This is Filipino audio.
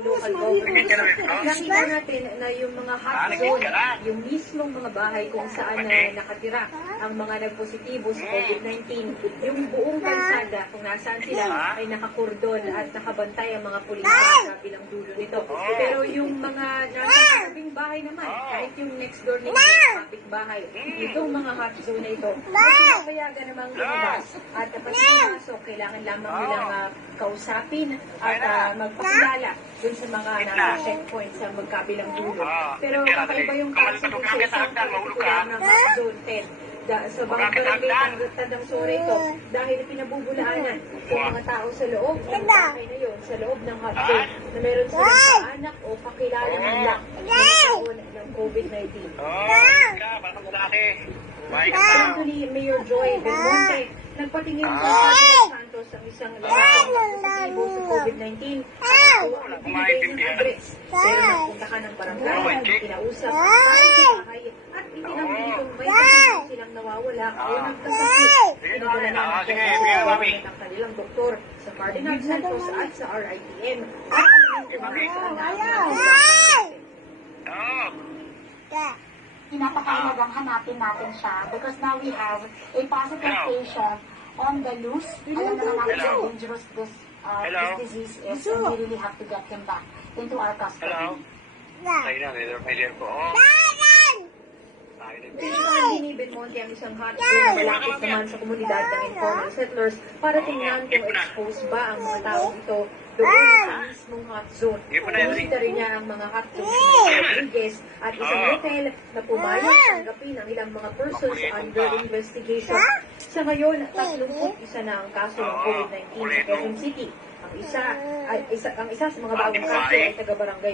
local government. Nakita natin na yung mga hot zone, yung mismong mga bahay kung saan nakatira ang mga nagpositibo sa COVID-19, yung buong kalsada kung nasaan sila ay nakakordon at nakabantay ang mga pulis sa kabilang dulo nito. Pero yung mga nasa sabing bahay naman, kahit yung next door nito, kapitbahay, itong mga hot zone na ito, may pinapayagan namang lumabas at kapag pumasok, kailangan lamang nilang kausapin at magpakilala dun sa mga nasa checkpoint sa magkabilang dulo. Pero kakaiba yung kaso kung sa isang particular na hot zone 10 sa mga barangay Tandang Sora ito dahil pinabubulaanan yung mga tao sa loob ng bahay na yun, sa loob ng hot zone na meron silang anak o kakilala man lang ng COVID-19. Actually, Mayor Joy Belmonte, nagpatingin sa Ferdinand Santos ang isang lalaki na positibo sa COVID-19 at nagbibigay ng address. Pero nagpunta ka ng barangay, kinausap ang tao sa bahay at itinanggi kung may kasama silang nawawala o nagkasakit. Pinadala namin ang kanilang doktor sa Ferdinand Santos at sa RITM. At alamin kung ano saan na pinapakailagang hanapin natin siya because now we have a positive patient on the loose. Alam naman natin how dangerous this disease is and we really have to get him back into our custody. Ni Belmonte ang isang hot zone na malapit naman sa komunidad ng informal settlers para tingnan kung exposed ba ang mga tao ito doon sa mismong hot zone. Pumunta rin niya ang mga hot zone ng Rodriguez at isang hotel na pumayag tanggapin ang ilang mga persons under investigation. Sa ngayon, 31 na ang kaso ng COVID-19 sa Quezon City. Ang isa sa mga bagong kaso ay taga-barangay